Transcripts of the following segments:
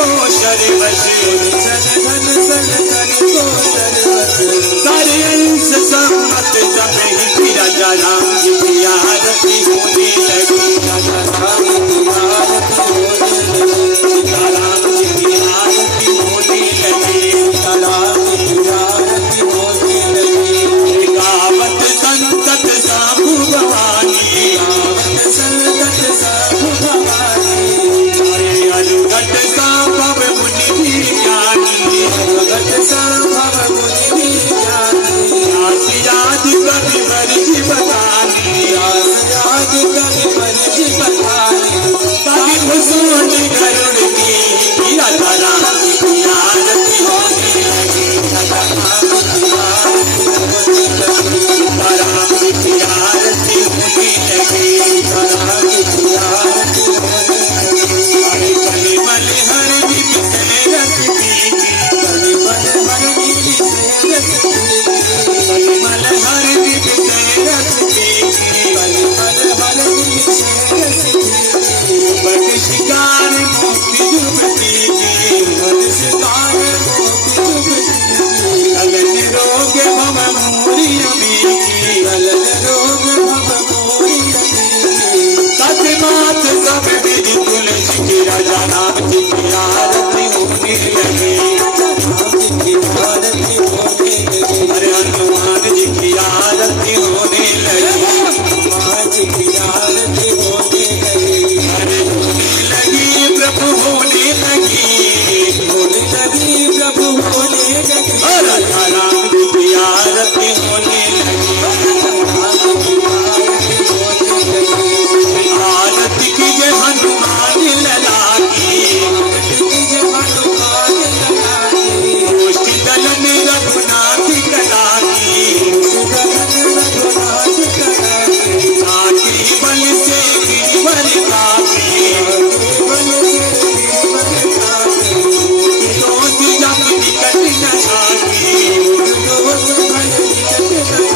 को शर्वश धन सन धन को शर्वश सारे अंश सम्मत सब ही राजा राम जी की आरती होने लगी राजा राम की आरती होने लगी सीताराम जी की आरती होने लगी सीताराम जी की आरती होने लगी गावत संतत साधु भवानी गावत संतत साधु भवानी अनुगत संभव मुनि भी ज्ञानी अनुगत संभव मुनि भी ज्ञानी आदि आदि कवि मर्जी बतानी आदि आदि कवि मर्जी बतानी कवि भूषण गरुड़ की राजा राम जी की आरती होने लगी राजा राम जी की आरती होने लगी राम जी की आरती होने लगी राम जी की आरती होने लगी कलिमल हर विषय रखती कलिमल हर विषय रखती कलिमल हर विषय रखती कलिमल हर विषय रखती बट शिकार मोती डूबती बट शिकार मोती डूबती गगन रोग भव मोरी अमी गगन रोग भव मोरी अमी तत्मात सब विधि तुलसी की राजा राम जी की आरती होने लगी राम जी की आरती होने लगी अरे हनुमान जी की आरती होने लगी हनुमान जी की आरती होने लगी अरे होने लगी प्रभु होने लगी प्रभु होने लगी राजा राम जी की आरती होने लगी राम जी की आरती होने लगी आरती की जय हनुमान लला की हनुमान लला की गोष्ठी दलन रघुनाथ कला की रघुनाथ कला की आखिरी बल से गिरवर काफी बल से गिरवर काफी रोज जब निकट न जाती रोज भय निकट न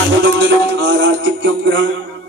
पादवंदनम आराधिक्यम ग्रहण